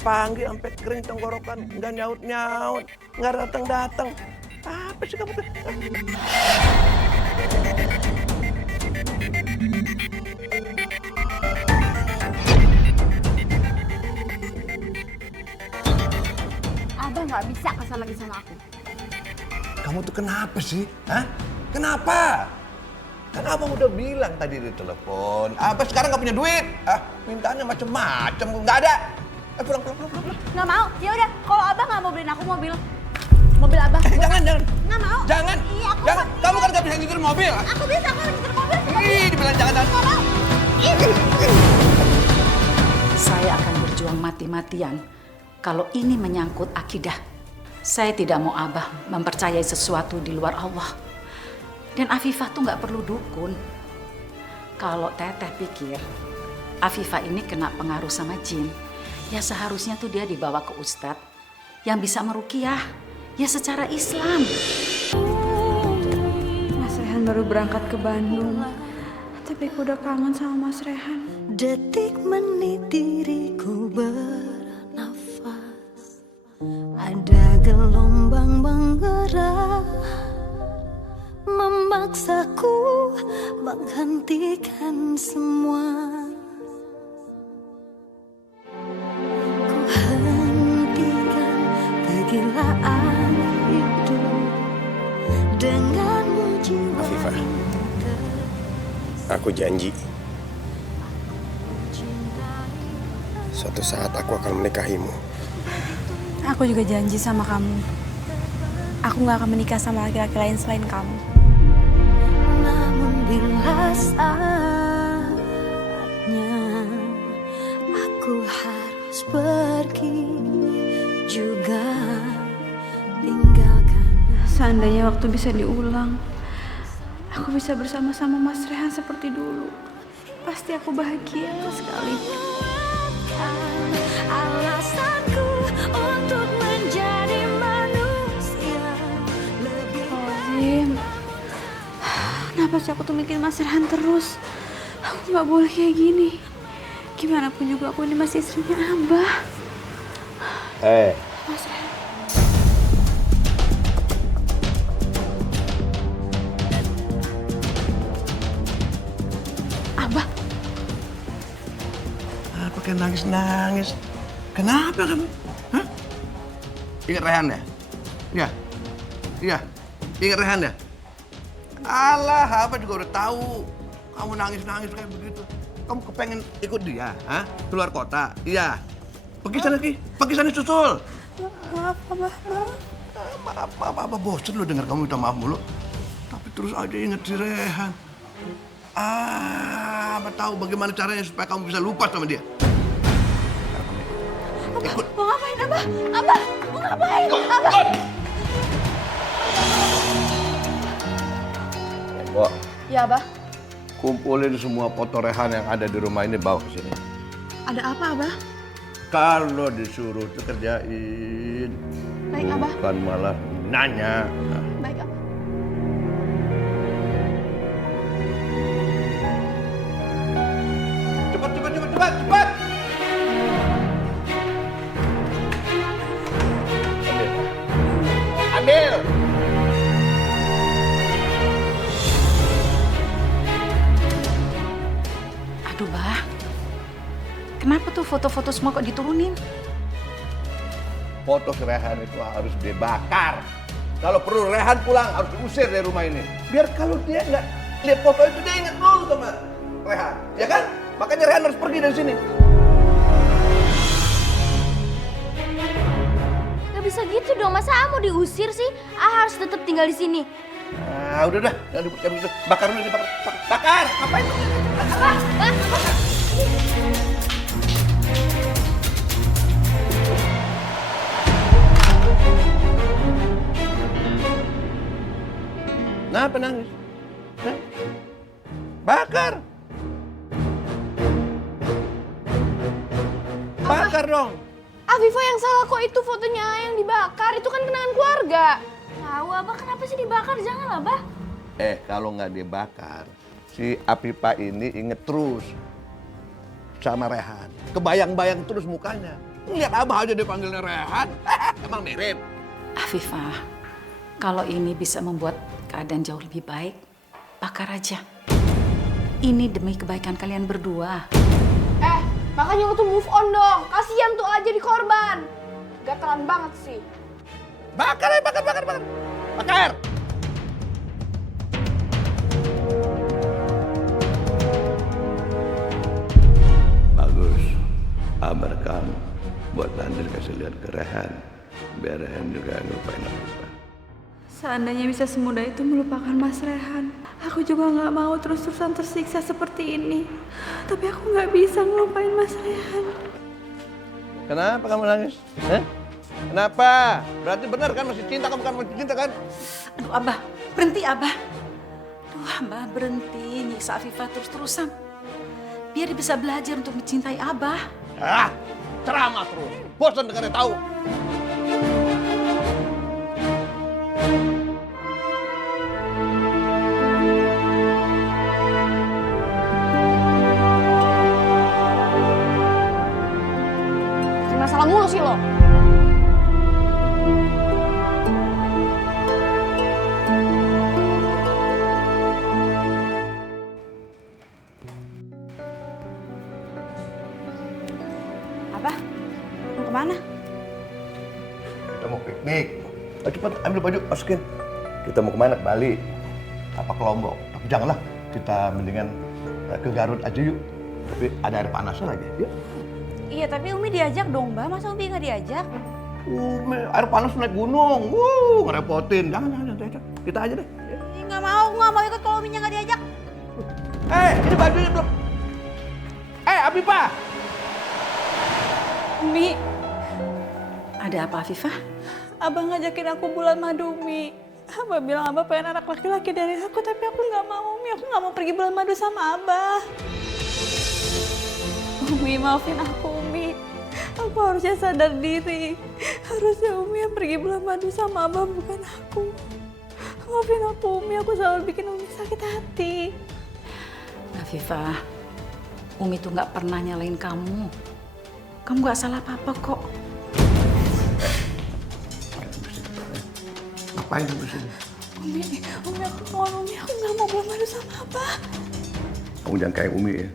panggil sampai kering tenggorokan, nggak nyaut-nyaut, nggak datang-datang. Apa sih kamu tuh? Abah nggak bisa kesal lagi sama aku. Kamu tuh kenapa sih? Hah? Kenapa? Kan abang udah bilang tadi di telepon, abang sekarang nggak punya duit. Mintanya macem-macem, nggak ada. Pulang. Nggak mau. Ya udah, kalau abah nggak mau beliin aku mobil abah. Jangan. Nggak mau. Jangan. Iya, aku Jangan. mau. Kamu kan nggak bisa nyetir mobil. Aku bisa, aku nyetir mobil. Ih, dibilang jangan. Nggak mau. Saya akan berjuang mati-matian kalau ini menyangkut akidah. Saya tidak mau Abah mempercayai sesuatu di luar Allah. Dan Afifah tuh nggak perlu dukun. Kalau Teteh pikir Afifah ini kena pengaruh sama jin, ya seharusnya tuh dia dibawa ke ustadz yang bisa meruqyah, ya secara Islam. Mas Rehan baru berangkat ke Bandung, tapi aku udah kangen sama Mas Rehan. Detik menit diriku bernafas, ada gelombang menggerak memaksaku menghentikan semua. Ku hentikan kegilaan hidup denganmu jiwa. Afifah, aku janji suatu saat aku akan menikahimu. Aku juga janji sama kamu. Aku gak akan menikah sama laki-laki lain selain kamu. Namun bila saatnya aku harus pergi juga tinggalkan. Seandainya waktu bisa diulang, aku bisa bersama-sama Mas Rehan seperti dulu. Pasti aku bahagia sekali. Alasanku untuk menjadi manusia lebih Zim, kenapa sih aku tuh mikirin Mas Rehan terus? Aku gak boleh kayak gini. Gimana pun juga aku ini masih istrinya Abah. Mas Rehan. Abah. Apa kayak nangis? Kenapa kamu? Hah? Ingat Rehan ya? Iya. Ingat Rehan ya? Alah, apa juga udah tahu. Kamu nangis kayak begitu. Kamu kepengen ikut dia, hah? Keluar kota? Iya. Pergi sana susul. Maaf, Abah. Maaf, apa bosen lo denger kamu minta maaf mulu. Tapi terus aja inget si Rehan. Apa tahu bagaimana caranya supaya kamu bisa lupa sama dia. Ikut. Mau ngapain abah? Abah, mau ngapain? Abah. Bo, Ya abah. kumpulin semua foto Rehan yang ada di rumah ini, bawa ke sini. Ada apa, Abah? Kalau disuruh tuh kerjain. Baik, Abah. Bukan malah nanya. Baik, Abah. Cepat. Ambil. Aduh, Bah. Kenapa tuh foto-foto semua kok diturunin? Foto si Rehan itu harus dibakar. Kalau perlu Rehan pulang harus diusir dari rumah ini. Biar kalau dia nggak lihat foto itu dia ingat dulu sama Rehan, ya kan? Makanya Rehan harus pergi dari sini. Gak bisa gitu dong, masa mau diusir sih? Harus tetap tinggal di sini. Ah, udah, jangan dibut, bakar dulu, bakar. Ngapain? Kenapa nangis? Hah? Bakar. Bakar dong. Afifah yang salah kok, itu fotonya yang dibakar, itu kan kenangan keluarga. Tahu abah kenapa sih dibakar? Jangan abah. Kalau nggak dibakar, si Afifah ini inget terus sama Rehan. Kebayang-bayang terus mukanya. Lihat Abah aja dipanggilnya Rehan. Emang mirip? Afifah, kalau ini bisa membuat keadaan jauh lebih baik, bakar aja. Ini demi kebaikan kalian berdua. Makanya lo tuh move on dong. Kasian tuh aja di korban. Gataran banget sih. Bakar ya, bakar. Bakar! Bagus. Abah kamu buat Andri kasih lihat ke Rehan. Biar Rehan juga ngelupain apa. Seandainya bisa semudah itu melupakan Mas Rehan, aku juga nggak mau terus-terusan tersiksa seperti ini. Tapi aku nggak bisa ngelupain Mas Rehan. Kenapa kamu nangis? Kenapa? Berarti benar kan masih cinta, kamu kan masih cinta kan? Aduh Abah, berhenti Abah. Aduh Abah berhenti nyiksa Afifah terus-terusan. Biar dia bisa belajar untuk mencintai Abah. Ceramah terus. Bosan dengarnya tahu. Masalah mulu sih lo. Abah, mau kemana? Kita mau piknik. Cepat ambil baju, masukin. Kita mau kemana? Ke Bali. Apa ke Lombok. Tapi janganlah, kita mendingan ke Garut aja yuk. Tapi ada air panasnya lagi, yuk. Iya, tapi Umi diajak dong, Mbak. Masa Umi nggak diajak? Umi, air panas naik gunung. Ngerepotin. Jangan diajak. Kita aja deh. Ih, nggak mau, aku nggak mau ikut kalau Uminya nggak diajak. Ini bajunya belum. Afifah. Umi, Ada apa Afifah? Abah ngajakin aku bulan madu, Umi. Abah bilang Abah pengen anak laki-laki dari aku, tapi aku nggak mau, Umi. Aku nggak mau pergi bulan madu sama Abah. Umi, maafin aku, Umi. Aku harusnya sadar diri. Harusnya Umi yang pergi bulan madu sama Abah, bukan aku. Maafin aku, Umi. Aku selalu bikin Umi sakit hati. Afifah, Umi tuh nggak pernah nyalain kamu. Kamu nggak salah apa-apa kok. Ngapain kamu di sini? Umi, aku mohon, Umi. Aku nggak mau bulan madu sama Abah. Kamu jangan kayak Umi ya.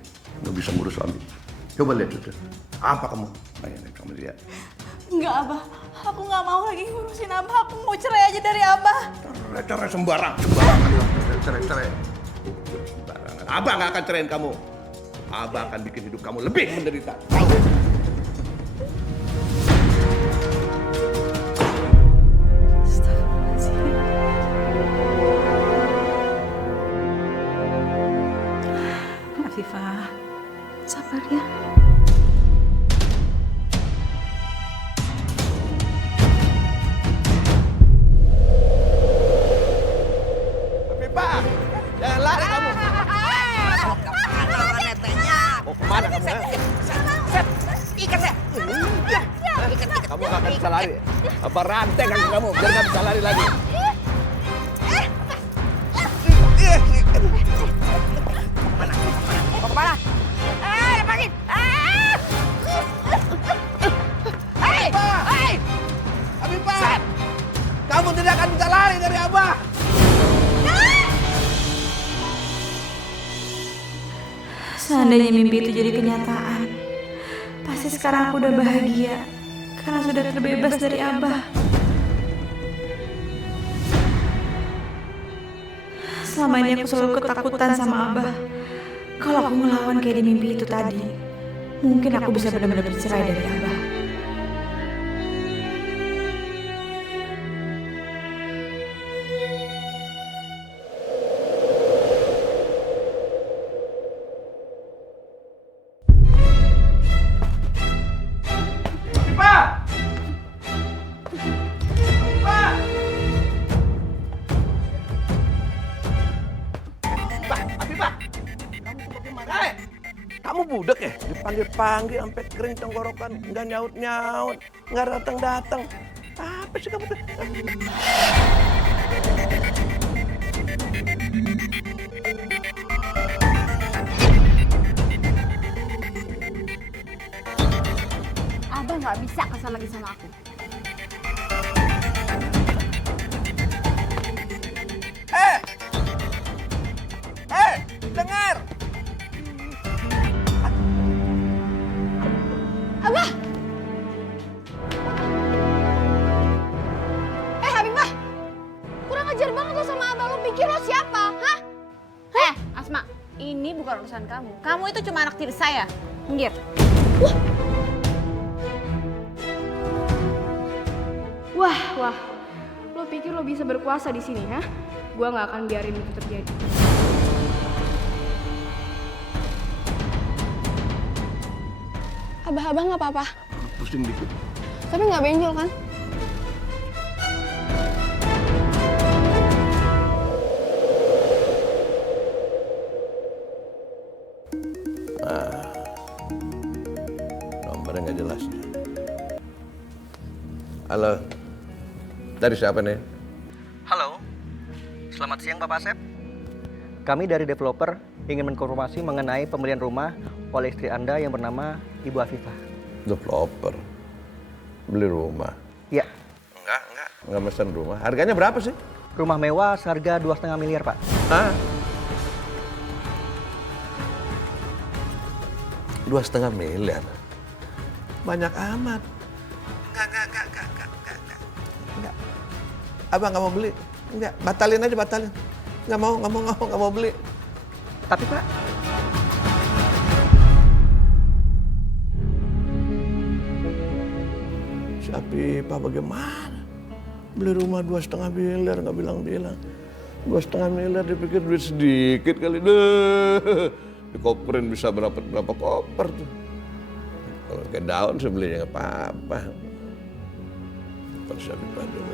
Nggak bisa ngurus suami. Coba lihat itu. Apa kamu? Kamu lihat. Enggak, Abah. Aku nggak mau lagi ngurusin Abah. Aku mau cerai aja dari Abah. Cerai sembarangan. Cerai. Sembarangan. Abah nggak akan ceraiin kamu. Abah akan bikin hidup kamu lebih menderita. Tahu? Afifah, sabar ya. Afifah, jangan lari kamu. Mau kemana kamu? Ikat saya. Kamu nggak akan bisa lari. Apa rantai kaki kamu biar nggak bisa lari lagi. Mau kemana? Lepasin! Afifah, kamu tidak akan bisa lari dari Abah. Seandainya mimpi itu jadi kenyataan, pasti sekarang aku udah bahagia karena sudah terbebas dari Abah. Selama ini aku selalu ketakutan sama Abah. Kalau aku ngelawan kayak di mimpi itu tadi, mungkin aku bisa benar-benar bercerai dari Abah. Kamu budek ya? Dipanggil-panggil sampai kering tenggorokan, nggak nyaut-nyaut, nggak datang-datang. Apa sih kamu tuh? Abah nggak bisa kesal lagi sama aku. Dengar! Abah! Habibah! Kurang ajar banget lo sama Abah. Lo pikir lo siapa? Hah? Asma, ini bukan urusan kamu. Kamu itu cuma anak tiri saya. Minggir. Wah. Lo pikir lo bisa berkuasa di sini, hah? Gua nggak akan biarin itu terjadi. Abah nggak apa-apa. Pusing dikit. Tapi nggak benjol kan? Nomornya nggak jelas. Halo, dari siapa nih? Halo, selamat siang Bapak Asep. Kami dari developer ingin mengkonfirmasi mengenai pembelian rumah oleh istri Anda yang bernama Ibu Afifah. Developer, beli rumah? Ya, Nggak mesen rumah. Harganya berapa sih? rumah mewah seharga 2,5 miliar Pak. Hah? 2,5 miliar? Banyak amat. Enggak. Abang nggak mau beli. Enggak, batalin aja, batalin. Nggak mau beli. Tapi Pak, Pak bagaimana? Beli rumah 2,5 miliar nggak bilang-bilang. 2,5 miliar dipikir duit sedikit kali deh. Dikoperin bisa berapa koper tuh. Kalau kayak daun saya belinya nggak apa-apa. Persiap dulu.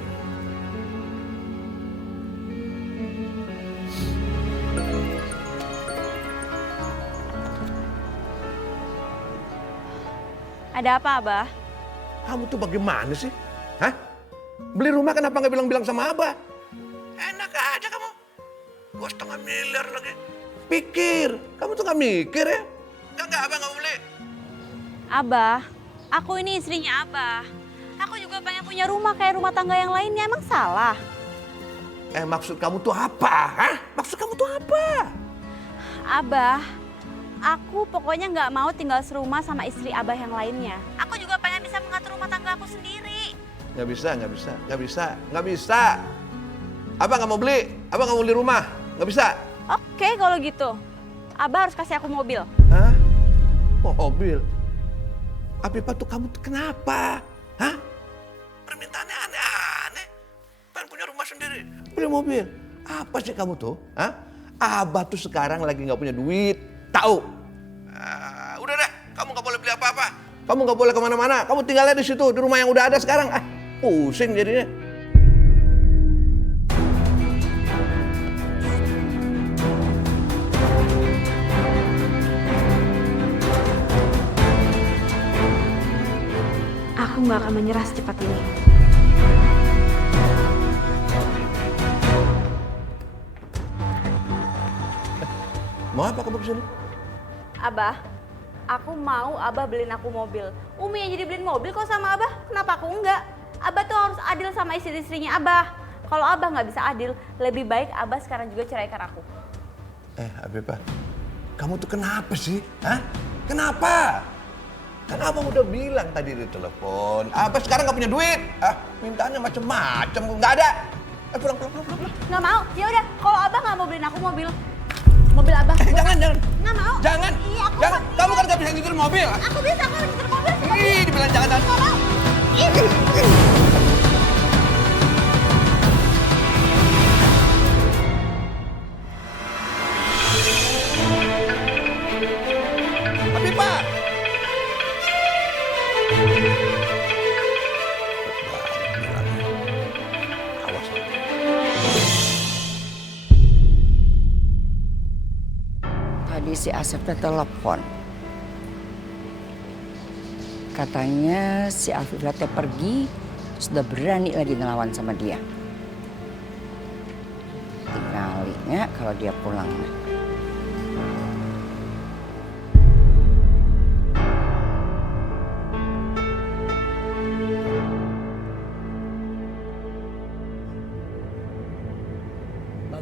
Ada apa, Abah? Kamu tuh bagaimana sih? Hah? Beli rumah kenapa nggak bilang-bilang sama Abah? Enak aja kamu. 2,5 miliar lagi. Pikir, kamu tuh nggak mikir ya? Enggak, Abah nggak mau beli. Abah, aku ini istrinya Abah. Aku juga pengen punya rumah kayak rumah tangga yang lainnya. Emang salah? Maksud kamu tuh apa? Hah? Maksud kamu tuh apa? Abah, aku pokoknya nggak mau tinggal serumah sama istri Abah yang lainnya. Aku juga pengen bisa mengatur rumah tangga aku sendiri. Nggak bisa. Abah nggak mau beli. Abah nggak mau beli rumah. Nggak bisa. Oke, kalau gitu. Abah harus kasih aku mobil. Hah? Mobil? Afifah tuh kamu tuh kenapa? Hah? Permintaannya aneh-aneh. Pengen punya rumah sendiri, beli mobil. Apa sih kamu tuh? Hah? Abah tuh sekarang lagi nggak punya duit. Tahu? Udah deh, kamu nggak boleh beli apa-apa. Kamu nggak boleh kemana-mana. Kamu tinggalnya di situ, di rumah yang udah ada sekarang. Pusing jadinya. Aku nggak akan menyerah secepat ini. Mau apa kamu kesini? Abah, aku mau Abah beliin aku mobil. Umi yang jadi beliin mobil kok sama Abah. Kenapa aku enggak? Abah tuh harus adil sama istri-istrinya Abah. Kalau Abah nggak bisa adil, lebih baik Abah sekarang juga ceraikan aku. Afifah, kamu tuh kenapa sih? Hah? Kenapa? Kan abang udah bilang tadi di telepon. Abah sekarang nggak punya duit. Mintanya macem-macem, nggak ada. Pulang. Nggak mau? Ya udah, kalau Abah nggak mau beliin aku mobil Abah. Jangan. Nggak mau. Jangan. Iya, aku Jangan. mau. Kamu kan nggak bisa nyetir mobil. Aku bisa kok nyetir mobil. Ih, dibilang jangan. Nggak mau. Afifah. Awas. Tadi si Asep telepon. Katanya si Afifah teh pergi, sudah berani lagi ngelawan sama dia. Tinggalnya kalau dia pulang.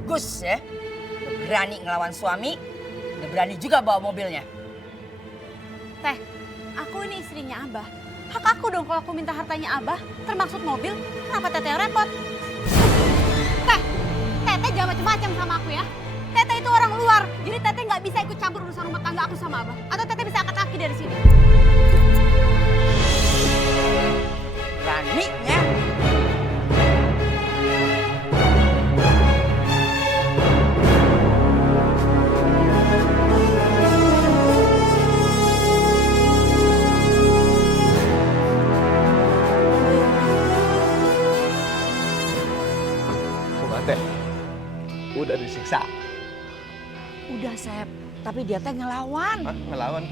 Bagus ya. Udah berani ngelawan suami, udah berani juga bawa mobilnya. Teh, aku ini istrinya Abah. Hak aku dong kalau aku minta hartanya Abah, termasuk mobil. Kenapa Teteh yang repot? Teh, Teteh jangan macam-macam sama aku ya. Teteh itu orang luar, jadi Teteh nggak bisa ikut campur urusan rumah tangga aku sama Abah. Atau Teteh bisa angkat kaki dari sini. Beraninya. Udah disiksa. Udah, Sep. Tapi dia teh ngelawan. Hah? Ngelawan?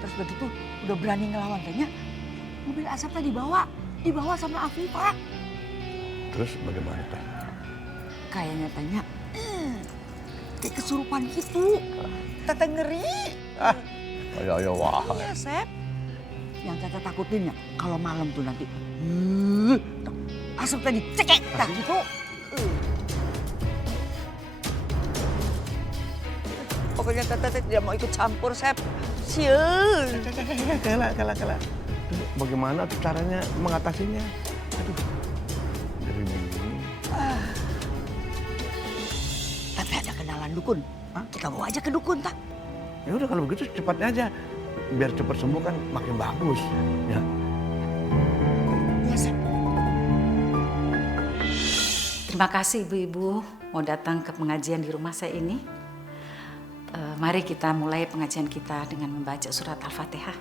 Terus begitu udah berani ngelawan tanya. Mobil Asep teh dibawa sama Afifah. Terus bagaimana teh? Kayaknya tanya, kayak kesurupan gitu. Teteh ngeri. Ayo wah. Iya, Sep. Yang Teteh takutin ya, kalau malam tuh nanti, Asep tadi cekek, tak gitu. Pokoknya Teteh tidak mau ikut campur, Sep. Sial. Kela. Bagaimana tuh caranya mengatasinya? Aduh. Dari begini. Tapi ada kenalan dukun. Kita bawa aja ke dukun, tak? Ya udah kalau begitu cepatnya aja. Biar cepat sembuh kan makin bagus. Ya. Iya, Sep. Terima kasih ibu-ibu mau datang ke pengajian di rumah saya ini. Mari kita mulai pengajian kita dengan membaca surat Al-Fatihah.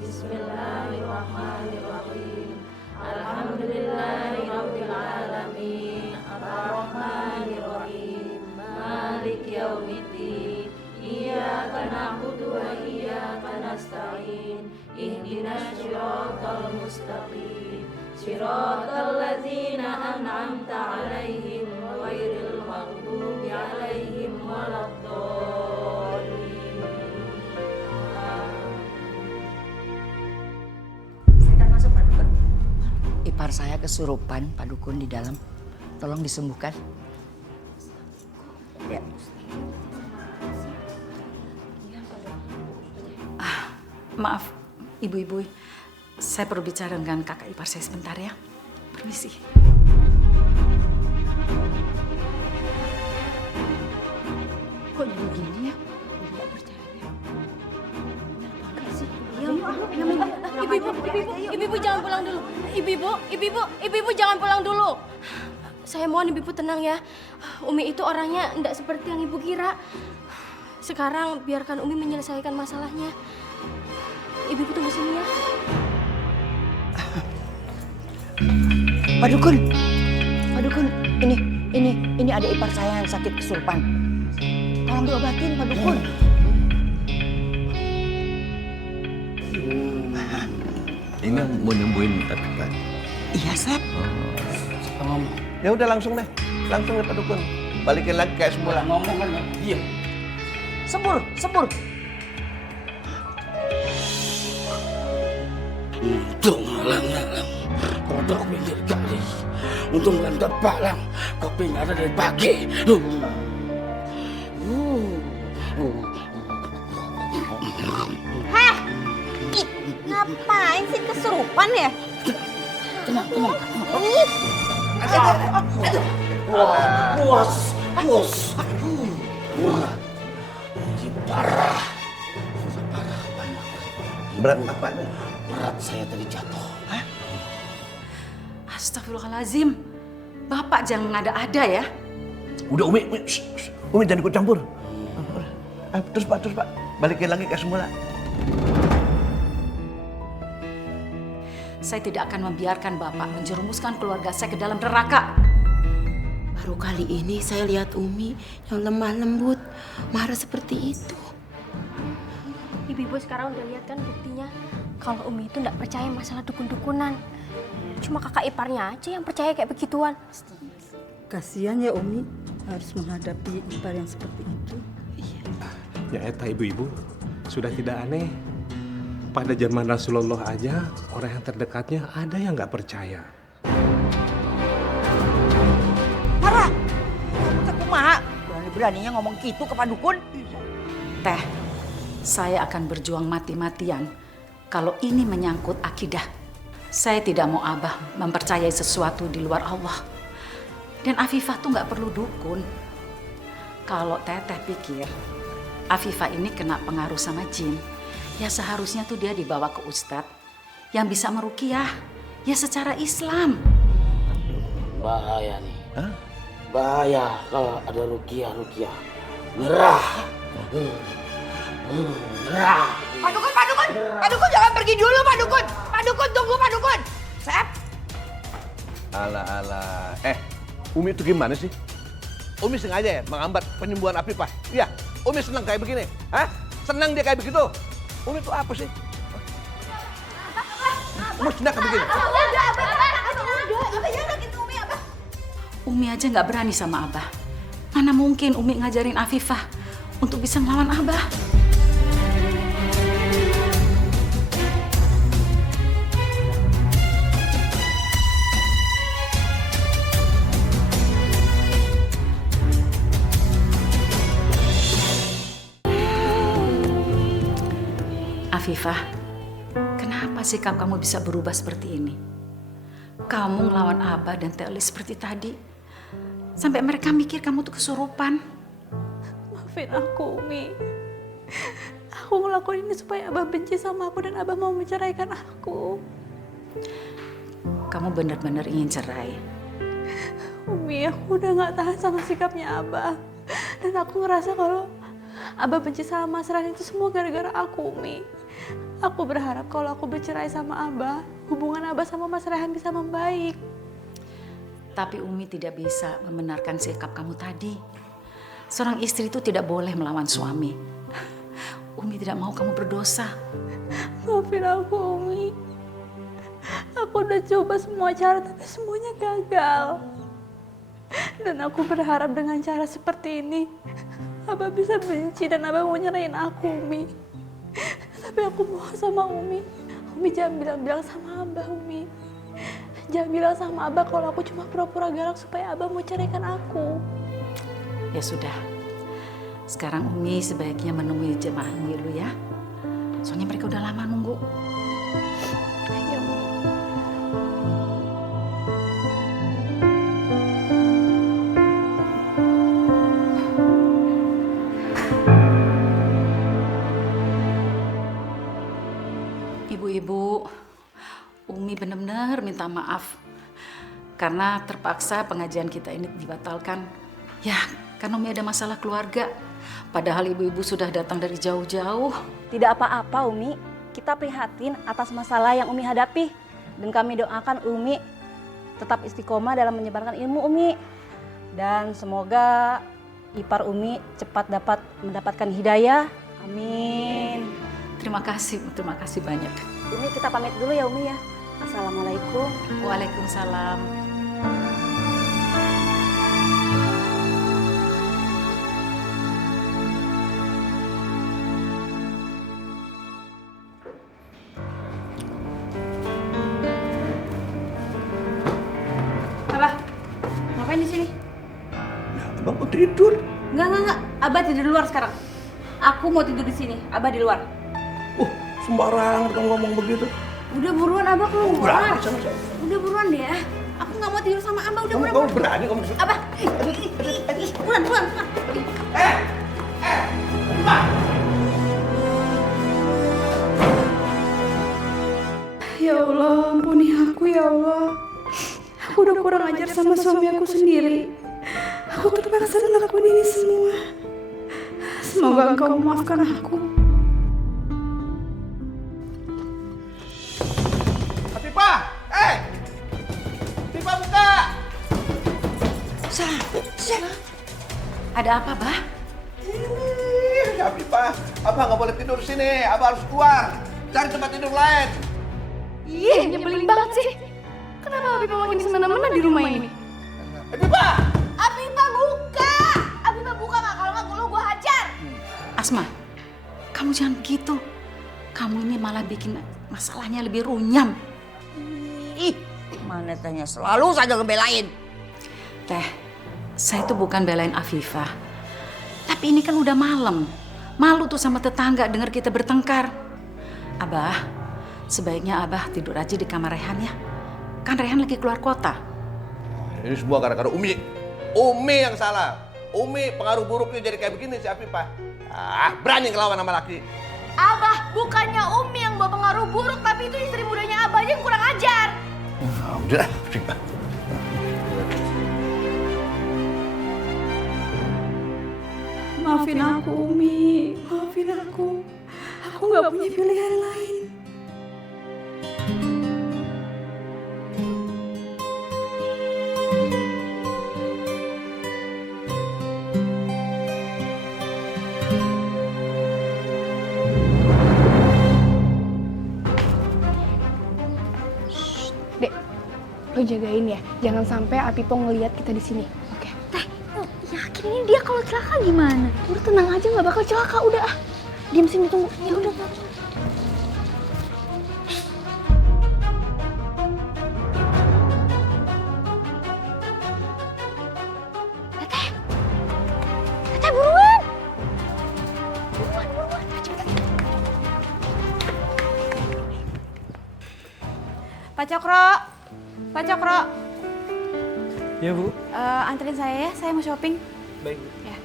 Bismillahirrahmanirrahim. Alhamdulillahirrahmanirrahim. Ar-Rahmanirrahim. Malik yaumiddin. Iyyaka na'budu wa iyyaka nasta'in. Ihdinas siratal mustaqim. Siratal ladzina an'amta 'alaihim ghairil maghdubi 'alaihim waladdallin. Saya masuk, Pak Dukun. Ipar saya kesurupan, Pak Dukun di dalam. Tolong disembuhkan. Ya. Maaf, ibu-ibu. Saya perlu bicara dengan kakak ipar saya sebentar ya. Permisi. Kok jadi gini ya? Tidak percaya. Ibu jangan pulang dulu. Ibu jangan pulang dulu. Saya mohon ibu tenang ya. Umi itu orangnya tidak seperti yang ibu kira. Sekarang biarkan Umi menyelesaikan masalahnya. Ibu tunggu sini ya. Pak Dukun, ini ada ipar saya yang sakit kesurupan. Tolong diobatin, Pak Dukun. Ini mau nyembuhin tapi Pak. Iya, Sep. Ya udah langsung deh Pak Dukun. Balikin lagi kayak semula. Ngomong kan dia. Sembur. Untung lang. Kodok pinggir kali. Untung lang tepak lang. Kopinya ada dari pagi. Heh, ngapain sih kesurupan ya? Tenang. Puas. Ini parah banyak. Berat apa? Berat saya tadi jatuh. Astagfirullahaladzim. Bapak jangan ada-ada ya. Udah Umi jangan ikut campur. Terus Pak. Balikin lagi kayak semula. Saya tidak akan membiarkan Bapak menjerumuskan keluarga saya ke dalam neraka. Baru kali ini saya lihat Umi yang lemah lembut, marah seperti itu. Ibu sekarang udah lihat kan buktinya. Kalau Umi itu tidak percaya masalah dukun-dukunan. Cuma kakak iparnya aja yang percaya kayak begituan. Kasihan ya Umi harus menghadapi ipar yang seperti itu. Ya eta ibu-ibu, sudah tidak aneh. Pada zaman Rasulullah aja, orang yang terdekatnya ada yang nggak percaya. beraninya ngomong gitu ke Pak Dukun? Teh, saya akan berjuang mati-matian kalau ini menyangkut akidah. Saya tidak mau Abah mempercayai sesuatu di luar Allah. Dan Afifah tuh nggak perlu dukun. Kalau Teteh pikir Afifah ini kena pengaruh sama jin, ya seharusnya tuh dia dibawa ke ustadz yang bisa meruqyah, ya secara Islam. Bahaya nih. Hah? Bahaya kalau ada ruqyah. Ngerah. Ngerah. Pak Dukun jangan pergi dulu Pak Dukun. Pak Dukun tunggu Pak Dukun. Sep. Alah. Umi itu gimana sih? Umi sengaja ya menghambat penyembuhan Afifah? Iya, Umi senang kayak begini. Hah? Senang dia kayak begitu? Umi itu apa sih? Umi senang kayak begini? Umi aja nggak berani sama Abah. Mana mungkin Umi ngajarin Afifah untuk bisa melawan Abah? Afifah, kenapa sikap kamu bisa berubah seperti ini? Kamu ngelawan Abah dan Teh Elis seperti tadi. Sampai mereka mikir kamu tuh kesurupan. Maafin aku, Umi. Aku ngelakuin ini supaya Abah benci sama aku dan Abah mau menceraikan aku. Kamu benar-benar ingin cerai. Umi, aku udah gak tahan sama sikapnya Abah. Dan aku ngerasa kalau Abah benci sama Mas Rehan itu semua gara-gara aku, Umi. Aku berharap kalau aku bercerai sama Abah, hubungan Abah sama Mas Rehan bisa membaik. Tapi Umi tidak bisa membenarkan sikap kamu tadi. Seorang istri itu tidak boleh melawan suami. Umi tidak mau kamu berdosa. Maafin aku, Umi. Aku udah coba semua cara tapi semuanya gagal. Dan aku berharap dengan cara seperti ini Abah bisa benci dan Abah mau nyerahin aku, Umi. Tapi aku mohon sama Umi jangan bilang-bilang sama Abah, Umi. Jangan bilang sama Abah kalau aku cuma pura-pura galak supaya Abah mau ceraikan aku. Ya sudah, sekarang Umi sebaiknya menemui jemaah Umi dulu ya. Soalnya mereka udah lama nunggu. Ayo, Umi. Ibu-ibu, Umi benar-benar minta maaf karena terpaksa pengajian kita ini dibatalkan. Ya, karena Umi ada masalah keluarga. Padahal ibu-ibu sudah datang dari jauh-jauh. Tidak apa-apa, Umi. Kita prihatin atas masalah yang Umi hadapi. Dan kami doakan Umi tetap istiqomah dalam menyebarkan ilmu, Umi. Dan semoga ipar Umi cepat dapat mendapatkan hidayah. Amin. Terima kasih banyak. Umi, kita pamit dulu ya, Umi ya. Assalamualaikum. Waalaikumsalam. Abah, ngapain di sini? Abang mau tidur. Enggak. Abah tidur di luar sekarang. Aku mau tidur di sini. Abah di luar. Sembarangan kamu ngomong begitu. Udah buruan Abah keluar. Berani sama saya. Udah buruan deh ya. Aku nggak mau tidur sama Abah. Udah buruan. Kamu berani kamu. Abah. Buruan. Ya Allah, ampuni aku ya Allah. Aku udah kurang ajar sama suami aku sendiri. Aku terpaksa melakukan ini semua. Semoga Engkau memaafkan aku. Afifah! Afifah buka! Ada apa, Bah? Afifah, Abah nggak boleh tidur di sini. Abah harus keluar. Cari tempat tidur lain. Ih, nyebelin banget sih. Kenapa Abibah makin semena-mena di rumah ini? Afifah! Abibah buka! Abibah buka nggak? Kalau nggak gue hajar. Asma, kamu jangan begitu. Kamu ini malah bikin masalahnya lebih runyam. Ih, mana tanya selalu saja ngebelain. Teh, saya itu bukan belain Afifah. Tapi ini kan udah malam. Malu tuh sama tetangga dengar kita bertengkar. Abah, sebaiknya Abah tidur aja di kamar Rehan ya. Kan Rehan lagi keluar kota. Ini semua gara-gara Umi. Umi yang salah. Umi pengaruh buruknya jadi kayak begini si Afifah. Berani ngelawan sama laki. Abah, bukannya Umi yang bawa pengaruh buruk, tapi itu istri mudanya Abah aja yang kurang ajar. Udah. Maafin aku, Umi. Maafin aku. Aku nggak punya pilihan lain. Dek, lo jagain ya. Jangan sampai Apipo ngelihat kita di sini. Oke. Teh, yakin ini dia kalau celaka gimana? Udah tenang aja, nggak bakal celaka. Udah, diam sini tunggu. Ya udah. Teteh buruan. Pak Cokro. Pak Cokro. Ya, Bu. Anterin saya ya, saya mau shopping. Baik, Bu. Ya.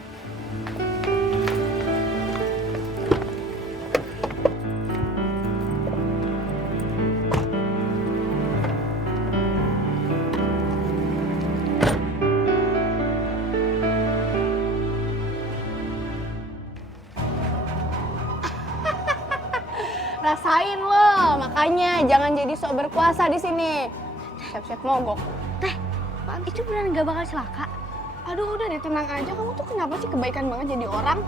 Rasain lo, makanya jangan jadi sok berkuasa di sini. Siap-siap mogok. Teh, itu beneran gak bakal celaka? Aduh, udah deh, tenang aja. Kamu tuh kenapa sih kebaikan banget jadi orang?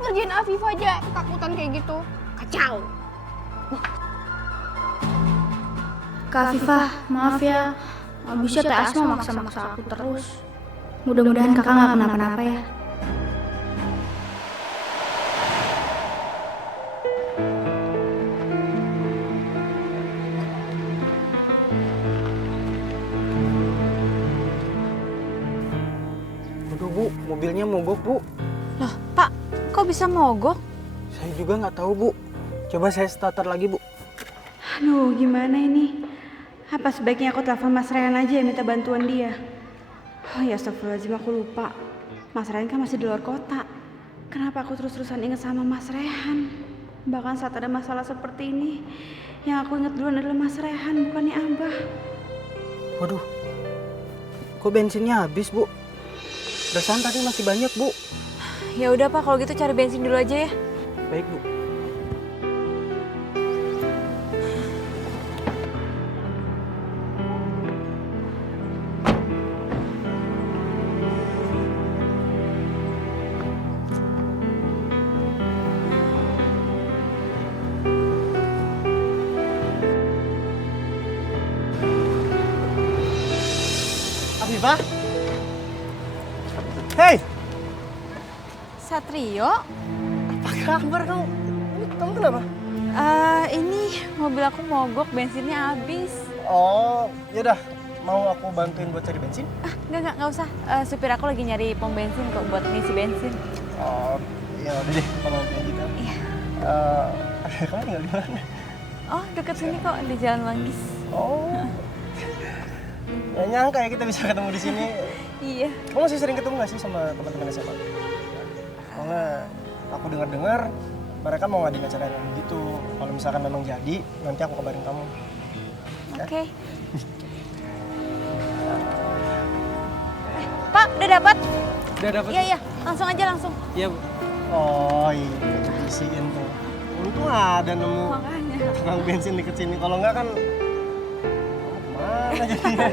Ngerjain Afif aja, ketakutan kayak gitu. Kacau. Kak Afifah, maaf ya. Abisnya Teh Asma maksa-maksa aku terus. Mudah-mudahan kakak gak kenapa-napa ya. Aduh, Bu, mobilnya mogok, Bu. Loh, Pak, kok bisa mogok? Saya juga nggak tahu, Bu. Coba saya starter lagi, Bu. Aduh, gimana ini? Apa sebaiknya aku telepon Mas Rehan aja ya, minta bantuan dia? Oh ya, astagfirullahaladzim, aku lupa. Mas Rehan kan masih di luar kota. Kenapa aku terus-terusan inget sama Mas Rehan? Bahkan saat ada masalah seperti ini, yang aku inget duluan adalah Mas Rehan, bukannya Abah. Waduh, kok bensinnya habis, Bu? Perasaan tadi masih banyak, Bu. Ya udah Pak, kalau gitu cari bensin dulu aja ya. Baik, Bu. Afifah? Hei! Satrio? Apa kabar kamu? Kamu kenapa? Ini mobil aku mogok, bensinnya habis. Oh, yaudah. Mau aku bantuin buat cari bensin? Enggak usah. Supir aku lagi nyari pom bensin kok buat ngisi bensin. Oh, ya udah deh kalau kayak gitu. Iya. Kamu tinggal di mana? Oh, deket sini kok, di Jalan Manggis. Oh. Gak nyangka ya kita bisa ketemu di sini. Iya. Kamu masih sering ketemu gak sih sama teman-teman SMA? Soalnya aku dengar-dengar mereka mau ngadain acara yang gitu. Kalau misalkan memang jadi, nanti aku kabarin kamu. Oke. Pak, udah dapat? Udah dapat. Iya, langsung aja langsung. Iya, Bu. Oh iya, diisiin tuh. Untung ada nemu tukang bensin deket sini. Kalau enggak kan mana jadinya?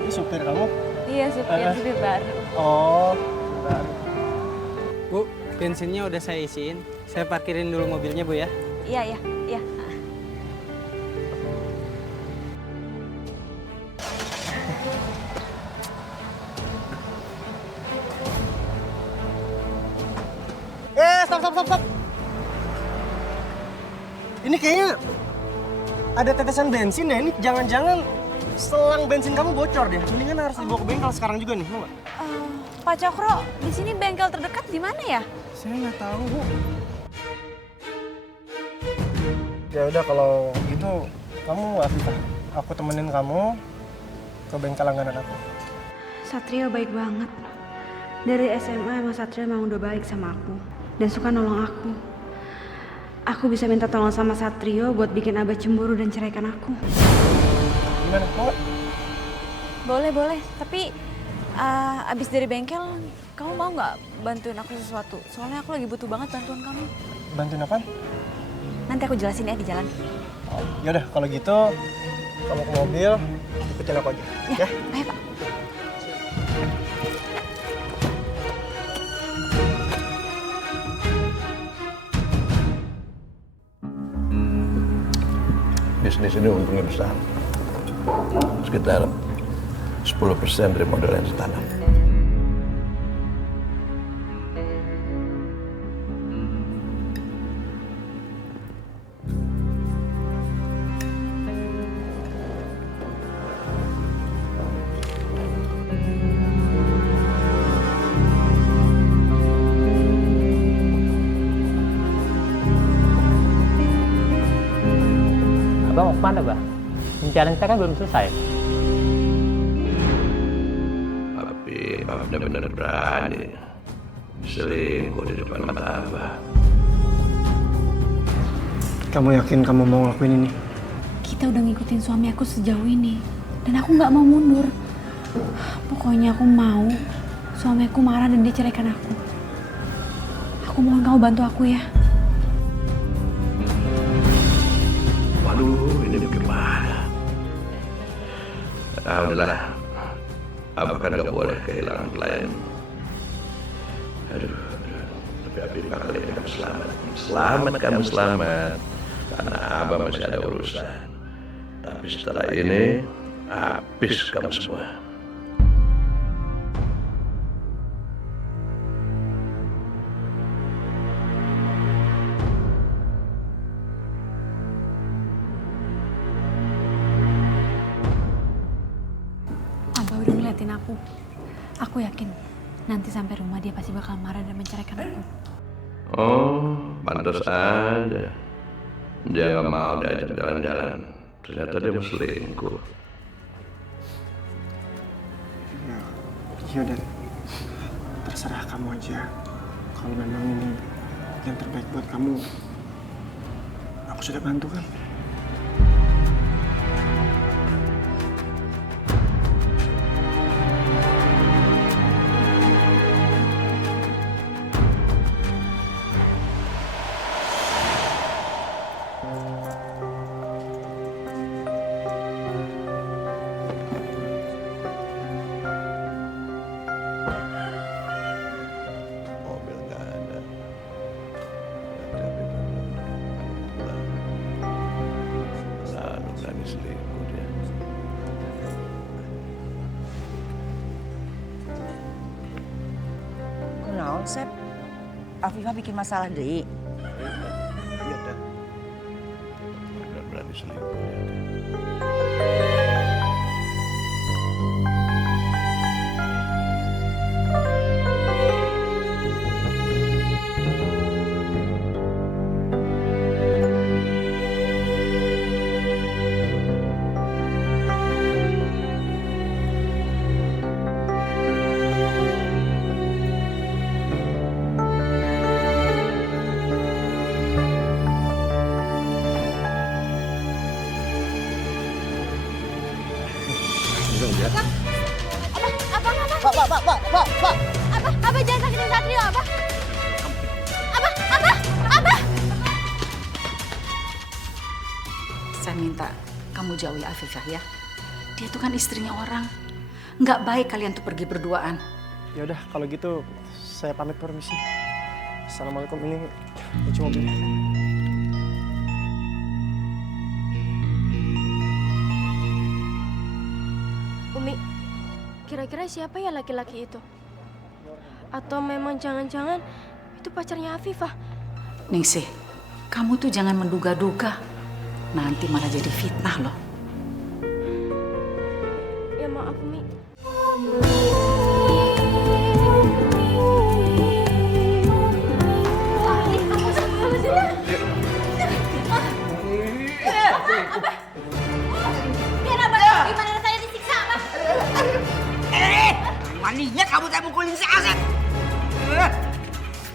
Ini supir kamu? Iya, supir baru. Oh, baru. Bu, bensinnya udah saya isiin. Saya parkirin dulu mobilnya, Bu ya. Iya. Stop. Ini kayaknya ada tetesan bensin ya. Ini jangan-jangan selang bensin kamu bocor deh. Mendingan harus dibawa ke bengkel sekarang juga nih, mau nggak? Pak Cokro, di sini bengkel terdekat di mana ya? Saya nggak tahu, Bu. Ya udah kalau gitu kamu Afifah, aku temenin kamu ke bengkel langganan aku. Satrio baik banget. Dari SMA emang Satrio emang udah baik sama aku dan suka nolong aku. Aku bisa minta tolong sama Satrio buat bikin Abah cemburu dan ceraikan aku. Gimana? Mau? Boleh. Tapi abis dari bengkel, kamu mau nggak bantuin aku sesuatu? Soalnya aku lagi butuh banget bantuan kamu. Bantuin apa? Nanti aku jelasin ya di jalan. Ya udah kalau gitu kamu ke mobil, ikutin aku aja. Ya. Ayo Pak. Bisnis ini untungnya besar. Sekitar 10% dari modal yang ditanam. Abang mau kemana, Bah? Rencana kita kan belum selesai. Tapi Abah benar-benar berani selingkuh di depan mata Abah. Kamu yakin kamu mau ngelakuin ini? Kita udah ngikutin suami aku sejauh ini dan aku nggak mau mundur. Pokoknya aku mau suami aku marah dan dia ceraikan aku. Aku mohon kamu bantu aku ya. Waduh, ini bagaimana? Udahlah, Abah kan gak boleh kehilangan klien. Aduh. Tapi Afifah kali ini kamu selamat. Kamu selamat. Karena Abah masih ada urusan. Tapi setelah ini, habis kamu semua. Abah udah ngeliatin aku. Aku yakin nanti sampai rumah dia pasti bakal marah dan menceraikan aku. Oh, pantas aja. Dia gak mau diajak jalan-jalan. Ternyata dia mau selingkuh. Ya udah, terserah kamu aja. Kalau memang ini yang terbaik buat kamu, aku sudah bantu kan. Selingkuh dia. Kunaon, Sep? Afifah bikin masalah deui. Iya, Dad. Udah berani selingkuh dia. Pak. Abah jangan sakitin Satrio, Abah. Abah. Saya minta kamu jauhi Afifah ya. Dia tuh kan istrinya orang. Nggak baik kalian tuh pergi berduaan. Ya udah, kalau gitu saya pamit permisi. Assalamualaikum, ini kunci mobilnya. Umi, kira-kira siapa ya laki-laki itu? Atau memang jangan-jangan itu pacarnya Afifah? Ningsih, kamu tuh jangan menduga-duga. Nanti malah jadi fitnah loh. Ya maaf, Umi. Abah. Biar Abah tahu gimana rasanya disiksa, Abah. Maninya kamu tak mukulin si Asep.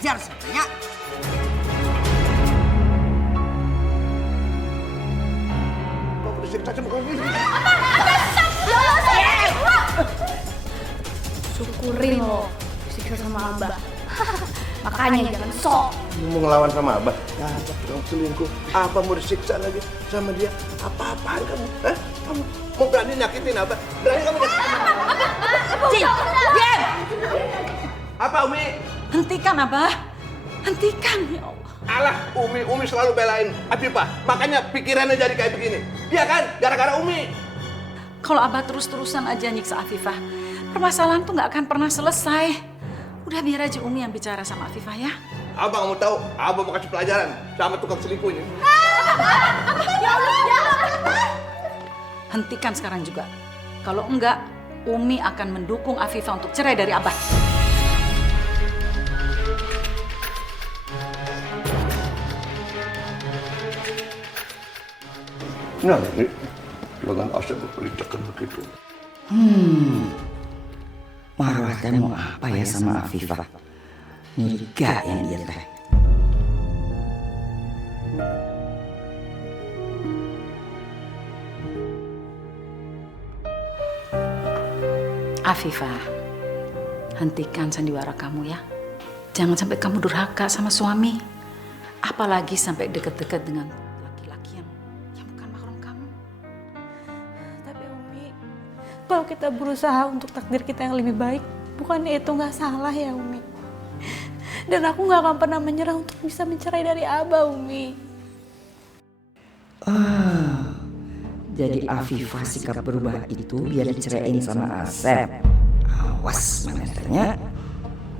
Jar sebenarnya. Kamu disiksa sama kamu ini. Syukurin lo disiksa sama Abah. Makanya jangan sok. Lu mau ngelawan sama Abah? Ya, kamu selingkuh. Apa mau disiksa lagi sama dia? Apa-apaan kamu? Hah? Kamu mau berani nyakitin Abah? Berani kamu nyakitin Abah? Cing, diam! Apa Umi? Hentikan, Abah. Hentikan, ya Allah. Alah, Umi selalu belain Afifah. Makanya pikirannya jadi kayak begini. Iya kan? Gara-gara Umi. Kalau Abah terus-terusan aja nyiksa Afifah, permasalahan tuh nggak akan pernah selesai. Udah biar aja Umi yang bicara sama Afifah ya. Abang kamu tahu, Abang mau kasih pelajaran sama tukang selingkuh ini. Hentikan sekarang juga. Kalau enggak, Umi akan mendukung Afifah untuk cerai dari Abah. Nah, ini dengan Asep berperintahkan begitu. Marwah teh mau apa ya sama Afifah? Niga yang dia teh. Afifah, hentikan sandiwara kamu ya. Jangan sampai kamu durhaka sama suami. Apalagi sampai deket-deket dengan laki-laki yang bukan mahram kamu. Tapi Umi, kalau kita berusaha untuk takdir kita yang lebih baik, bukannya itu nggak salah ya Umi? Dan aku nggak akan pernah menyerah untuk bisa mencerai dari Abah, Umi. Jadi Afifah sikap berubah itu biar diceraiin sama Asep. Awas manetanya,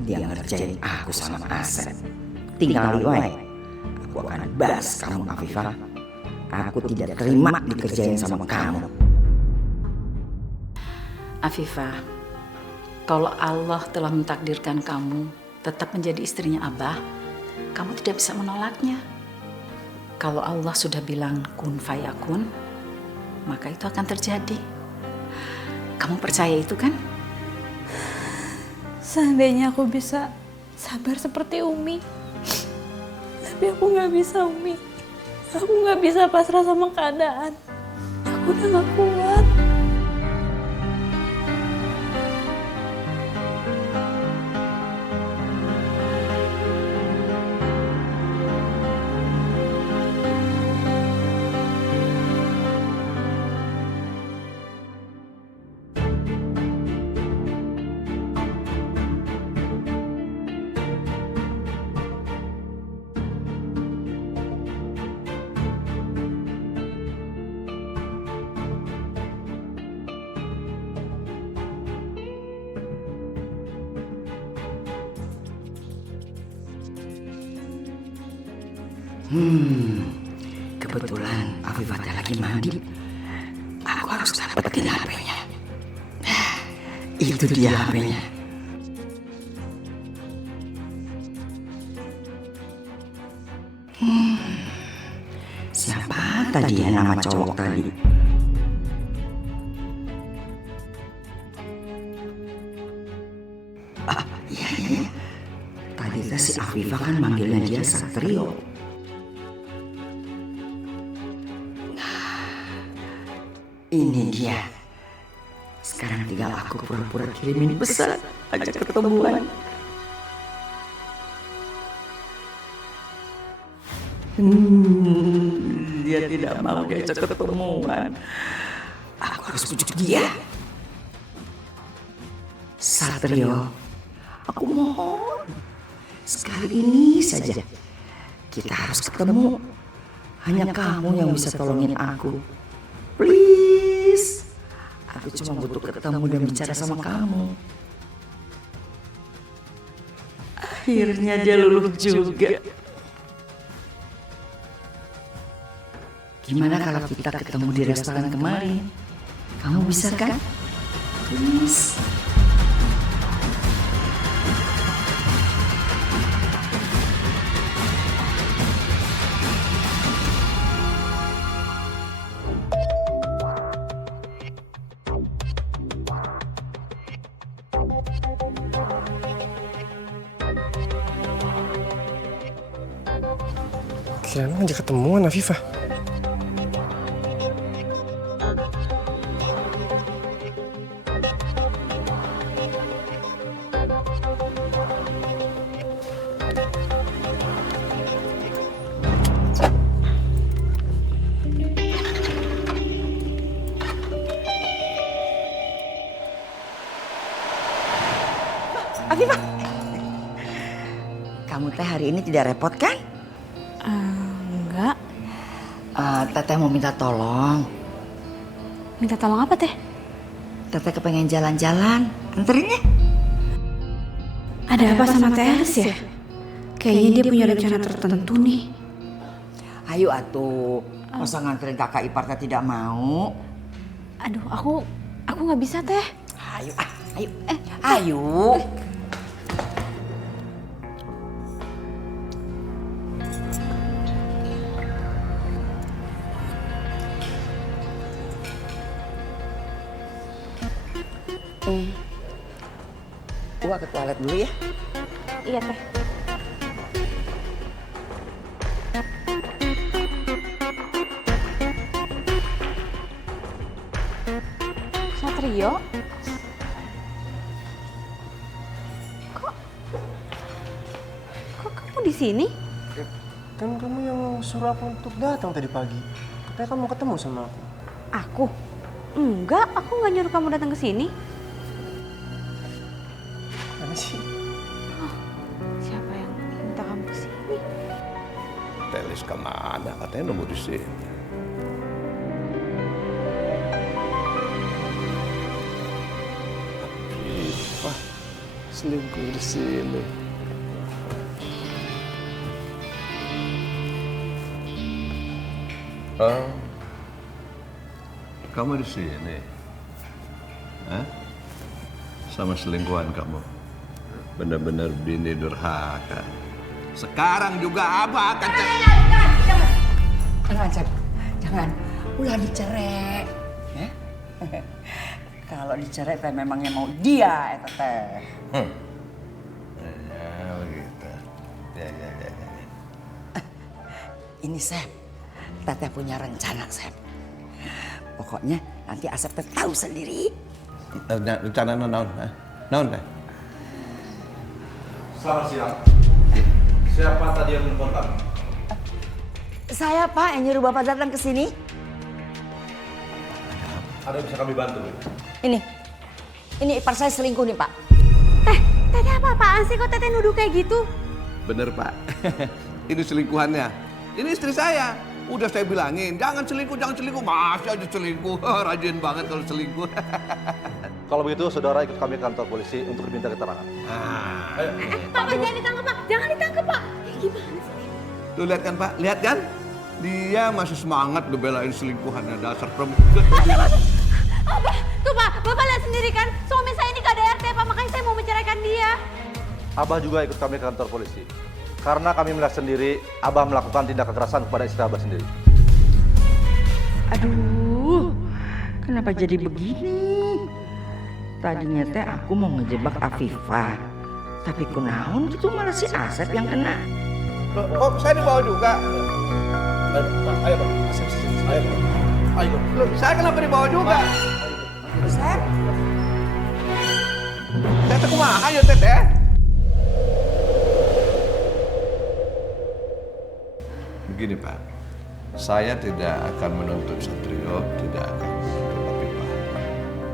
dia ngerjain aku sama Asep. Tinggal liwai. Aku akan balas kamu Afifah. Aku tidak terima dikerjain sama kamu. Afifah, kalau Allah telah mentakdirkan kamu tetap menjadi istrinya Abah, kamu tidak bisa menolaknya. Kalau Allah sudah bilang kun fayakun, maka itu akan terjadi. Kamu percaya itu kan? Seandainya aku bisa sabar seperti Umi, tapi aku nggak bisa Umi. Aku nggak bisa pasrah sama keadaan. Aku udah nggak kuat. Kebetulan Afifah lagi mandi. Aku harus dapetin HP-nya. Itu dia HP-nya. Siapa tadi ya nama cowok tadi? Iya. Tadi si Afifah kan manggilnya dia Satrio. Ini dia. Sekarang tinggal aku pura-pura kirimin pesan, ajak ketemuan. Dia tidak mau diajak ketemuan. Aku harus bujuk dia. Satrio, aku mohon. Sekali ini saja. Kita harus ketemu. Hanya kamu yang bisa tolongin aku. Please. Aku cuma butuh ketemu dan bicara sama kamu. Akhirnya dia luluh juga. Gimana kalau kita ketemu di restoran kemarin? Kamu bisa kan? Please. Kira ngajak ketemuan Afifah. Afifah, kamu teh hari ini tidak repot kan? Enggak. Teteh mau minta tolong. Minta tolong apa teh? Teteh kepengen jalan-jalan, anterin ya? Ada apa sama Teh Elis ya? Kayaknya dia punya rencana tertentu nih. Ayo atuh, masa nganterin kakak ipar teh tidak mau? Aduh, aku nggak bisa teh. Ayo, ayo, ayo. Gua ke toilet dulu ya. Iya teh. Satrio? Kok kamu di sini? Kan kamu yang suruh aku untuk datang tadi pagi. Katanya kamu mau ketemu sama aku. Aku? Enggak, aku nggak nyuruh kamu datang ke sini. Mana sih? Siapa yang minta kamu ke sini? Telis kemana? Katanya nunggu di sini. Afifah selingkuh di sini. Oh, kamu di sini? Hah? Sama selingkuhan kamu? Benar-benar bini durhaka. Sekarang juga Abah akan Jangan, Sep. Jangan. Ulah dicerai. Ya? Kalau dicerai teh memangnya mau dia eta teh. Ya, begitu. Ya. Ini Sep, Teteh punya rencana Sep. Pokoknya nanti Asep teh tahu sendiri. Rencana naon? Naon teh? Selamat siang. Siapa tadi yang menelpon? Saya Pak yang nyuruh Bapak datang ke sini. Ada yang bisa kami bantu? Ini ipar saya selingkuh nih Pak. Teteh apa-apaan sih kok Teteh nuduh kayak gitu? Bener Pak. Ini selingkuhannya. Ini istri saya. Udah saya bilangin, jangan selingkuh. Masih aja selingkuh. Rajin banget kalau selingkuh. Kalau begitu, saudara ikut kami ke kantor polisi untuk diminta keterangan. Ayo. Pak, jangan ditangkap Pak. Jangan ditangkap Pak. Gimana sih? Tuh lihat kan Pak, lihat kan? Dia masih semangat ngebelain selingkuhannya, dasar perempuan. Abah, tuh Pak, Bapak lihat sendiri kan, suami saya ini gak ada RT Pak, makanya saya mau menceraikan dia. Abah juga ikut kami ke kantor polisi. Karena kami melihat sendiri, Abah melakukan tindak kekerasan kepada istri Abah sendiri. Aduh, kenapa jadi begini? Tadinya teh aku mau ngejebak Afifah. Tapi kunaon gitu malah si Asep yang kena. Oh, saya dibawa juga. Ayo Pak, ayo. Loh, saya kenapa dibawa juga? Asep? Teteh kumaha ya Teteh? Begini Pak, saya tidak akan menuntut Satrio, tidak akan menuntut Afifah.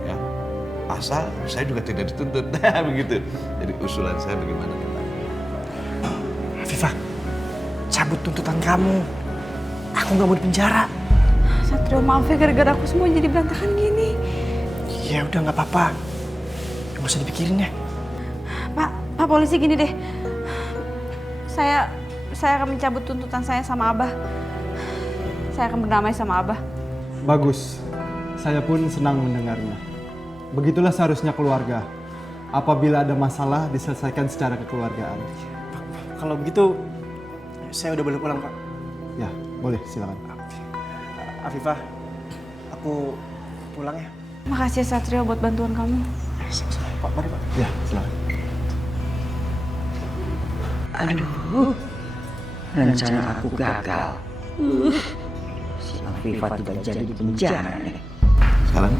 Ya, asal saya juga tidak dituntut. Begitu. Jadi usulan saya bagaimana Pak? Afifah, cabut tuntutan kamu. Aku nggak mau di penjara. Satrio, maaf ya gara-gara aku semua jadi berantakan gini. Ya udah nggak apa-apa. Nggak usah dipikirin ya. Pak polisi gini deh. Saya akan mencabut tuntutan saya sama Abah. Saya akan berdamai sama Abah. Bagus. Saya pun senang mendengarnya. Begitulah seharusnya keluarga. Apabila ada masalah diselesaikan secara kekeluargaan. Kalau begitu, saya udah boleh pulang Pak. Ya, boleh silakan. Afifah, aku pulang ya. Makasih ya Satrio buat bantuan kamu. Pak, mari Pak. Ya, silakan. Aduh, Rencana aku gagal. Si Afifah tidak jadi di penjara nih. Sekarang,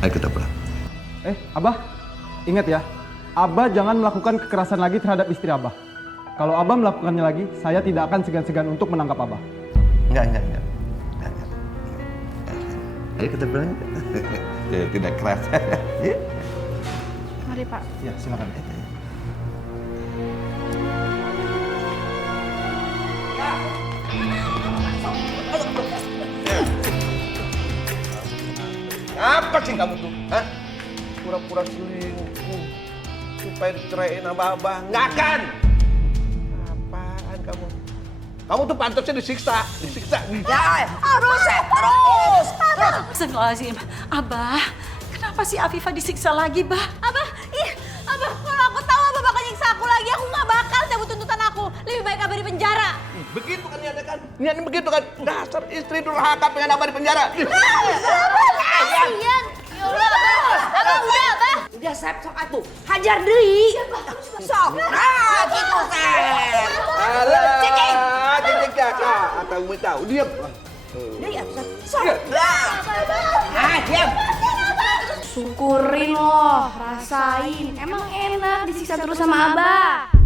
ayo kita pulang. Abah, ingat ya, Abah jangan melakukan kekerasan lagi terhadap istri Abah. Kalau Abah melakukannya lagi, saya tidak akan segan-segan untuk menangkap Abah. Enggak. Ayo kita pulang. Tidak keras. Mari Pak. Ya, silakan. Apa sih kamu tuh? Hah? Pura-pura selingkuh supaya diceraiin sama Abah. Nggak akan! Apaan kamu? Kamu tuh pantasnya disiksa. Ya, Buset, terus! Astagfirullahaladzim. Abah, kenapa si Afifah disiksa lagi, Bah? Abah, kalau aku tahu Abah bakal nyiksa aku lagi, aku nggak bakal cabut tuntutan aku. Lebih baik Abah di penjara. Begitu kan niatnya kan? Niatnya begitu kan? Dasar istri durhaka pengen Abah di penjara. Kasian. Ya Allah, Abah udah, Abah. Udah, Sep, sok atuh. Hajar deui. Sok. Nah, gitu, Sep. Alah, cek kakak. Atau mau tahu, diam. Deui atuh, Sep. Sok. Diam. Syukurin loh, rasain. Emang enak disiksa terus sama Abah.